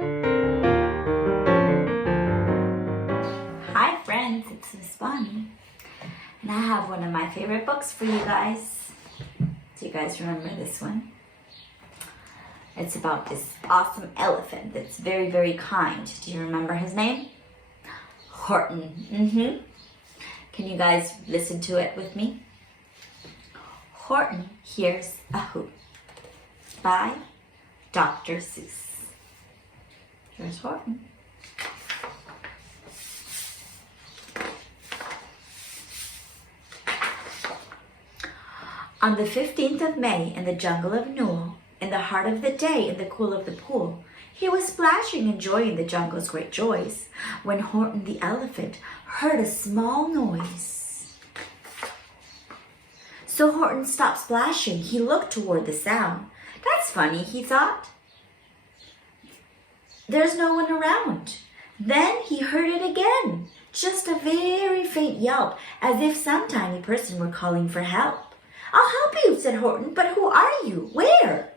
Hi friends, it's Miss Bonnie, and I have one of my favorite books for you guys. Do you guys remember this one? It's about this awesome elephant that's very, very kind. Do you remember his name? Horton. Can you guys listen to it with me? Horton Hears a Who by Dr. Seuss. Here's Horton. On the 15th of May, in the jungle of Newell, in the heart of the day, in the cool of the pool, he was splashing, enjoying the jungle's great joys, when Horton the elephant heard a small noise. So Horton stopped splashing. He looked toward the sound. That's funny, he thought. There's no one around. Then he heard it again, just a very faint yelp, as if some tiny person were calling for help. I'll help you, said Horton, but who are you? Where?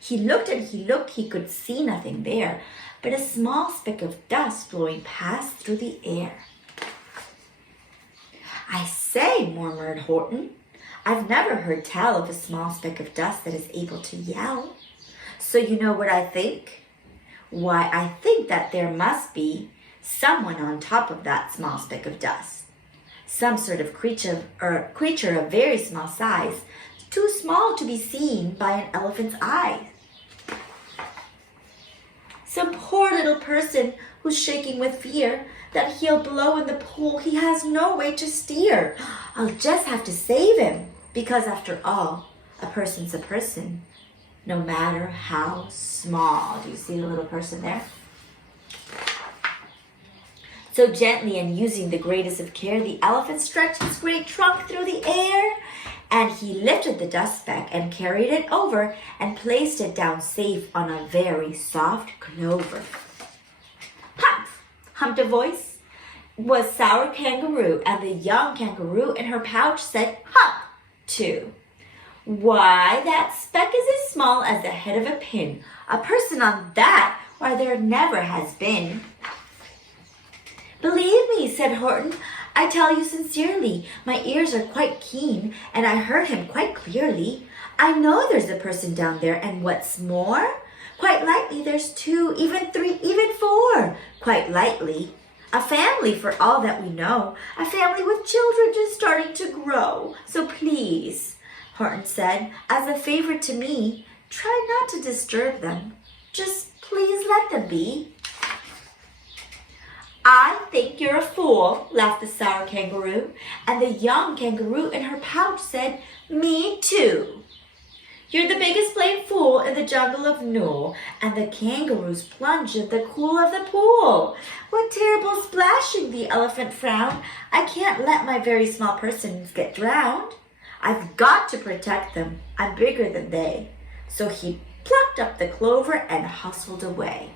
He looked and he looked, he could see nothing there, but a small speck of dust blowing past through the air. I say, murmured Horton, I've never heard tell of a small speck of dust that is able to yell. So you know what I think? Why, I think that there must be someone on top of that small speck of dust. Some sort of creature of very small size, too small to be seen by an elephant's eye. Some poor little person who's shaking with fear that he'll blow in the pool he has no way to steer. I'll just have to save him, because after all, a person's a person, no matter how small. Do you see the little person there? So gently and using the greatest of care, the elephant stretched his great trunk through the air, and he lifted the dust speck and carried it over and placed it down safe on a very soft clover. Humph! Humped a voice. It was Sour Kangaroo, and the young kangaroo in her pouch said, Hump, too. Why, that speck is as small as the head of a pin. A person on that, why, there never has been. Believe me, said Horton, I tell you sincerely, my ears are quite keen, and I heard him quite clearly. I know there's a person down there, and what's more, quite likely there's 2, even 3, even 4, quite likely. A family for all that we know, a family with children just starting to grow. So please, Horton said, as a favor to me, try not to disturb them. Just please let them be. I think you're a fool, laughed the sour kangaroo, and the young kangaroo in her pouch said, Me too. You're the biggest blamed fool in the jungle of Newell, and the kangaroos plunged in the cool of the pool. What terrible splashing, the elephant frowned. I can't let my very small persons get drowned. I've got to protect them. I'm bigger than they. So he plucked up the clover and hustled away.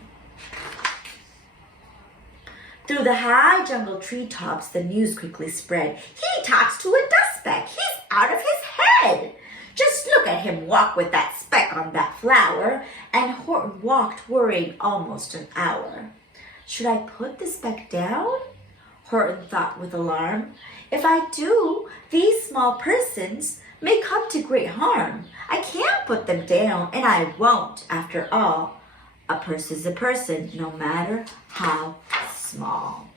Through the high jungle treetops, the news quickly spread. He talks to a dust speck. He's out of his head. Just look at him walk with that speck on that flower. And Horton walked, worrying almost an hour. Should I put the speck down? Horton thought with alarm. If I do, these small persons may come to great harm. I can't put them down, and I won't, after all. A person's a person, no matter how small.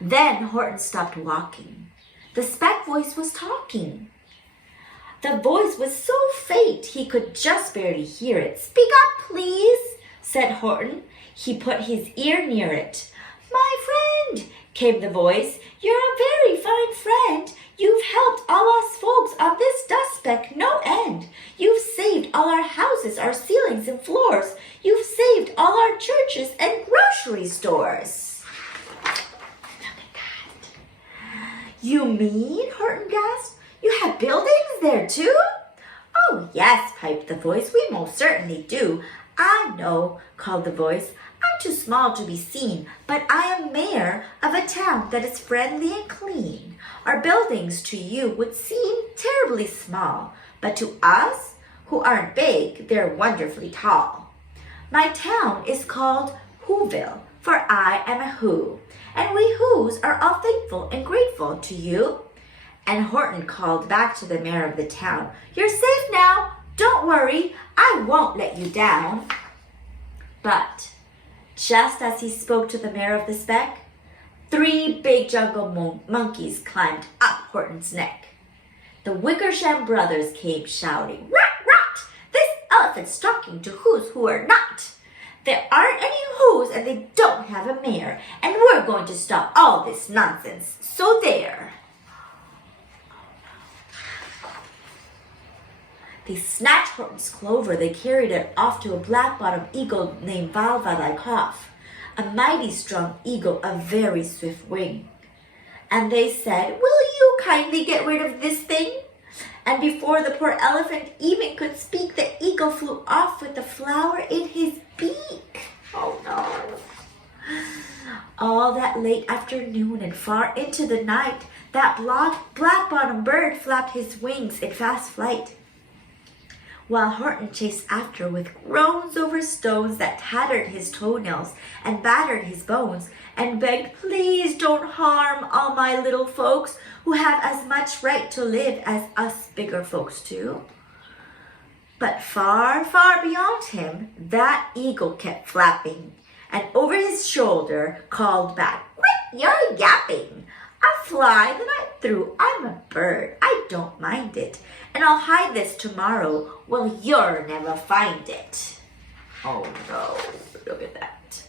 Then Horton stopped walking. The speck voice was talking. The voice was so faint he could just barely hear it. Speak up, please, said Horton. He put his ear near it. My friend, came the voice, you're a very fine friend. You've helped all us folks on this dust speck no end. You've saved all our houses, our ceilings and floors. You've saved all our churches and grocery stores. Look at that. You mean, Horton gasped, you have buildings there too? Oh yes, piped the voice, we most certainly do. I know, called the voice. I'm too small to be seen, but I am mayor of a town that is friendly and clean. Our buildings to you would seem terribly small, but to us, who aren't big, they're wonderfully tall. My town is called Whoville, for I am a Who, and we Whos are all thankful and grateful to you." And Horton called back to the mayor of the town, "You're safe now. Don't worry. I won't let you down." But just as he spoke to the mayor of the speck, 3 big jungle monkeys climbed up Horton's neck. The Wickersham brothers came shouting, "Rat, rat! This elephant's talking to Whos who are not. There aren't any Whos and they don't have a mayor, and we're going to stop all this nonsense. So there." They snatched Horton's clover. They carried it off to a black-bottomed eagle named Valvalikov, a mighty strong eagle of very swift wing. And they said, "Will you kindly get rid of this thing?" And before the poor elephant even could speak, the eagle flew off with the flower in his beak. Oh no. All that late afternoon and far into the night, that black-bottomed bird flapped his wings in fast flight, while Horton chased after with groans over stones that tattered his toenails and battered his bones, and begged, "Please don't harm all my little folks who have as much right to live as us bigger folks do." But far, far beyond him, that eagle kept flapping, and over his shoulder called back, "Quit your yapping! I fly the night through. I'm a bird. I don't mind it. And I'll hide this tomorrow. Well, you'll never find it." Oh no, look at that.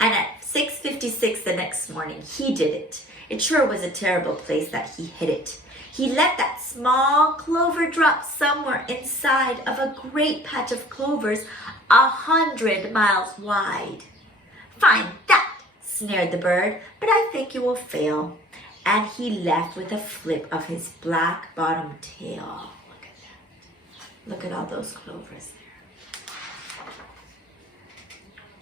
And at 6:56 the next morning, he did it. It sure was a terrible place that he hid it. He let that small clover drop somewhere inside of a great patch of clovers 100 miles wide. "Find that," sneered the bird, "but I think you will fail." And he left with a flip of his black-bottomed tail. Look at that. Look at all those clovers there.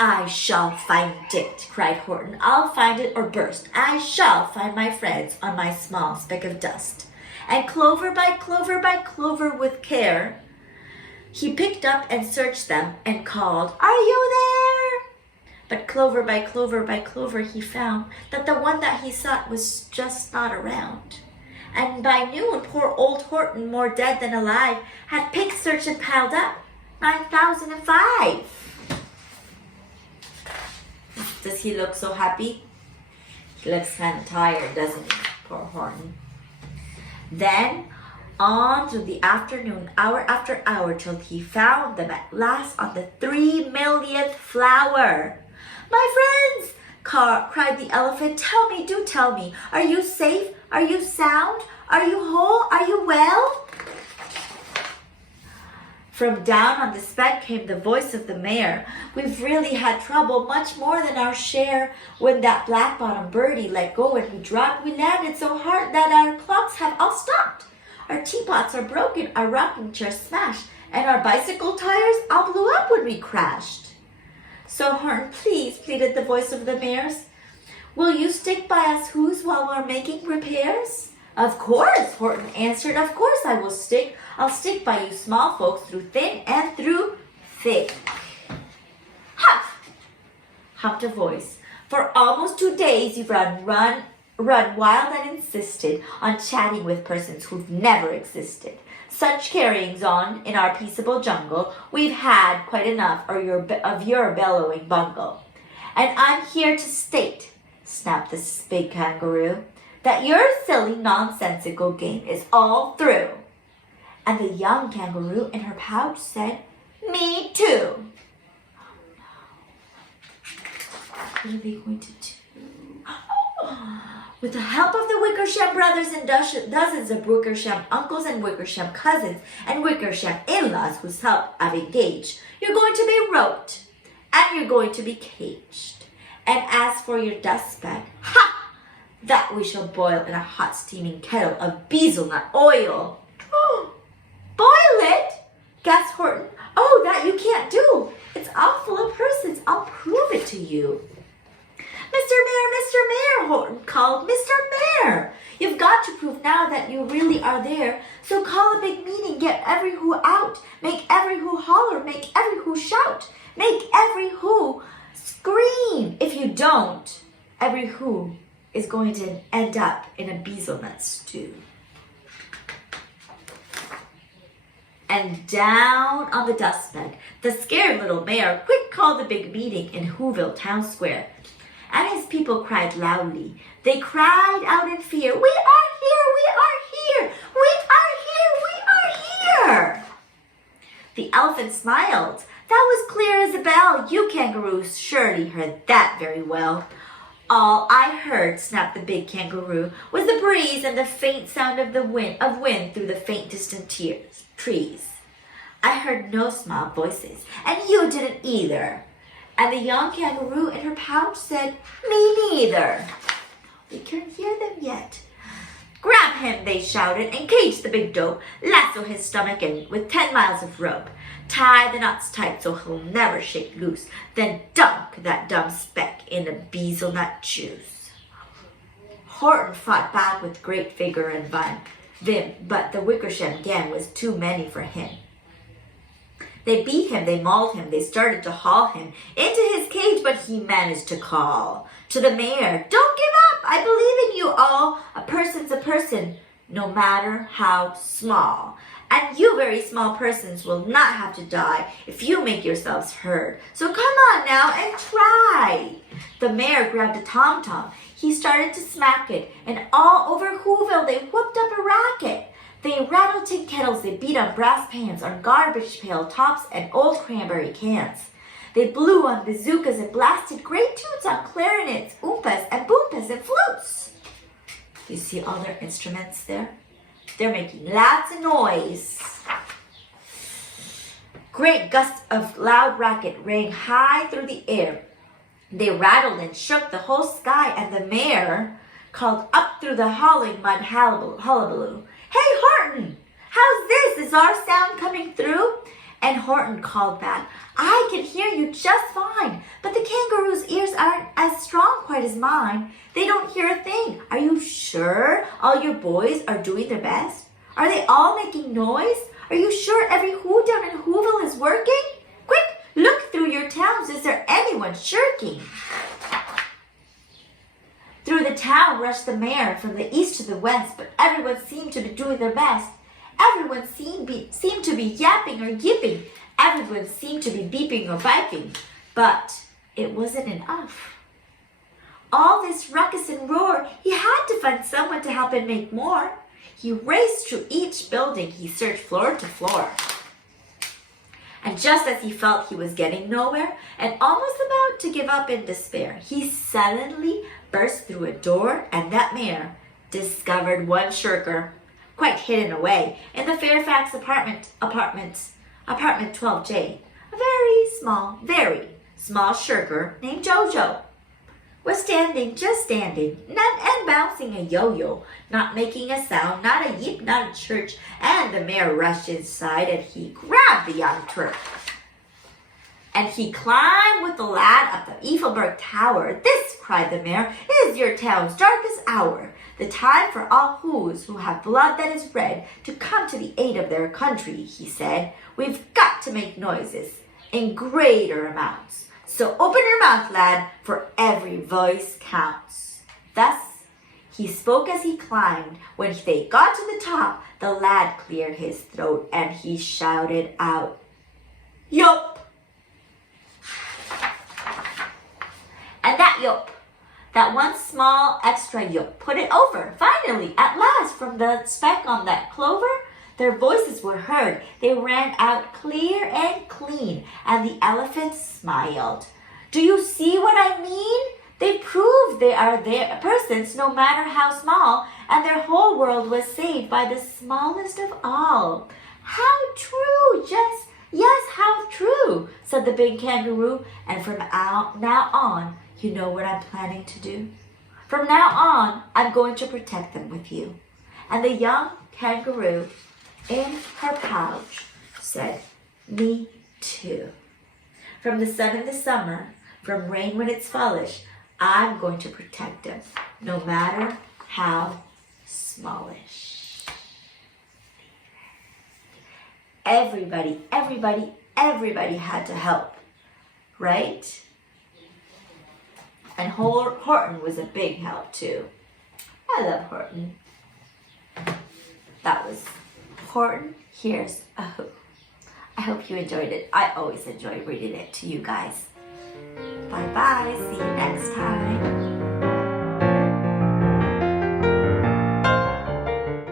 "I shall find it," cried Horton. "I'll find it or burst. I shall find my friends on my small speck of dust." And clover by clover by clover with care, he picked up and searched them and called, "Are you there?" But clover by clover by clover, he found that the one that he sought was just not around. And by noon, poor old Horton, more dead than alive, had picked, searched, and piled up 9,005. Does he look so happy? He looks kind of tired, doesn't he? Poor Horton. Then, on through the afternoon, hour after hour, till he found them at last on the 3 millionth flower. "My friends," cried the elephant, "tell me, do tell me, are you safe? Are you sound? Are you whole? Are you well?" From down on the speck came the voice of the mayor. "We've really had trouble, much more than our share. When that black-bottomed birdie let go and we dropped, we landed so hard that our clocks have all stopped. Our teapots are broken, our rocking chairs smashed, and our bicycle tires all blew up when we crashed." "So Horton, please," pleaded the voice of the mayor's, "will you stick by us Whos while we're making repairs?" "Of course," Horton answered. "Of course I will stick. I'll stick by you small folks through thin and through thick." "Humph!" humped a voice. "For almost 2 days you've run wild and insisted on chatting with persons who've never existed. Such carryings on in our peaceable jungle, we've had quite enough of your bellowing bungle. And I'm here to state," snapped this big kangaroo, "that your silly nonsensical game is all through." And the young kangaroo in her pouch said, "Me too." Oh no. What are they going to do? With the help of the Wickersham brothers and dozens of Wickersham uncles and Wickersham cousins and Wickersham in-laws whose help I've engaged, you're going to be roped and you're going to be caged. And as for your dust speck, ha! That we shall boil in a hot steaming kettle of bezelnut oil. "Boil it?" gasped Horton. "Oh, that you can't do. It's all full of persons. I'll prove it to you." Mr. Mayor, Horton called. "Mr. Mayor, you've got to prove now that you really are there. So call a big meeting, get every who out, make every who holler, make every who shout. Make every who scream. If you don't, every who is going to end up in a hazelnut stew. And down on the dustbed, the scared little mayor quick called a big meeting in Whoville Town Square. And his people cried loudly. They cried out in fear, "We are here! We are here! We are here! We are here!" The elephant smiled. "That was clear as a bell. You kangaroos surely heard that very well." "All I heard," snapped the big kangaroo, "was the breeze and the faint sound of wind through the faint distant trees. I heard no small voices, and you didn't either." And the young kangaroo in her pouch said, "Me neither." "We can hear them yet." "Grab him," they shouted, "and cage the big dope. Lasso his stomach and with 10 miles of rope. Tie the knots tight so he'll never shake loose. Then dunk that dumb speck in the hazelnut juice." Horton fought back with great vigor and vim, but the Wickersham gang was too many for him. They beat him, they mauled him, they started to haul him into his cage, but he managed to call to the mayor, "Don't give up, I believe in you all. A person's a person, no matter how small. And you very small persons will not have to die if you make yourselves heard. So come on now and try." The mayor grabbed a tom-tom. He started to smack it, and all over Whoville they whooped up a racket. They rattled tin kettles, they beat on brass pans, on garbage pail tops and old cranberry cans. They blew on bazookas and blasted great tunes on clarinets, oompas and boompas and flutes. You see all their instruments there? They're making lots of noise. Great gusts of loud racket rang high through the air. They rattled and shook the whole sky, and the mayor called up through the howling mud hullabaloo, "Hey, Horton, how's this? Is our sound coming through?" And Horton called back, "I can hear you just fine, but the kangaroo's ears aren't as strong quite as mine. They don't hear a thing. Are you sure all your boys are doing their best? Are they all making noise? Are you sure every who down in Whoville is working? Quick, look through your towns. Is there anyone shirking?" Through the town rushed the mayor from the east to the west, but everyone seemed to be doing their best. Everyone seemed to be yapping or yipping. Everyone seemed to be beeping or biping. But it wasn't enough. All this ruckus and roar, he had to find someone to help him make more. He raced through each building. He searched floor to floor. And just as he felt he was getting nowhere and almost about to give up in despair, he suddenly burst through a door, and that mayor discovered one shirker, quite hidden away in the Fairfax apartment 12J. A very small shirker named Jojo was just standing, and bouncing a yo-yo, not making a sound, not a yip, not a church. And the mayor rushed inside, and he grabbed the young Turk. And he climbed with the lad up the Eiffelberg Tower. "This," cried the mayor, "is your town's darkest hour. The time for all who's who have blood that is red to come to the aid of their country," he said. "We've got to make noises in greater amounts. So open your mouth, lad, for every voice counts." Thus he spoke as he climbed. When they got to the top, the lad cleared his throat and he shouted out, "Yup!" And that yup, that one small extra yup, put it over. Finally, at last, from the speck on that clover, their voices were heard. They rang out clear and clean, and the elephant smiled. "Do you see what I mean? They proved they are their persons, no matter how small, and their whole world was saved by the smallest of all." "How true! Yes, how true!" said the big kangaroo. "And from now on, you know what I'm planning to do? From now on, I'm going to protect them with you." And the young kangaroo in her pouch said, "Me too. From the sun in the summer, from rain when it's fallish, I'm going to protect them, no matter how smallish." Everybody had to help. right? And Horton was a big help too. I love Horton. That was Horton Here's a Who. I hope you enjoyed it. I always enjoy reading it to you guys. Bye bye. See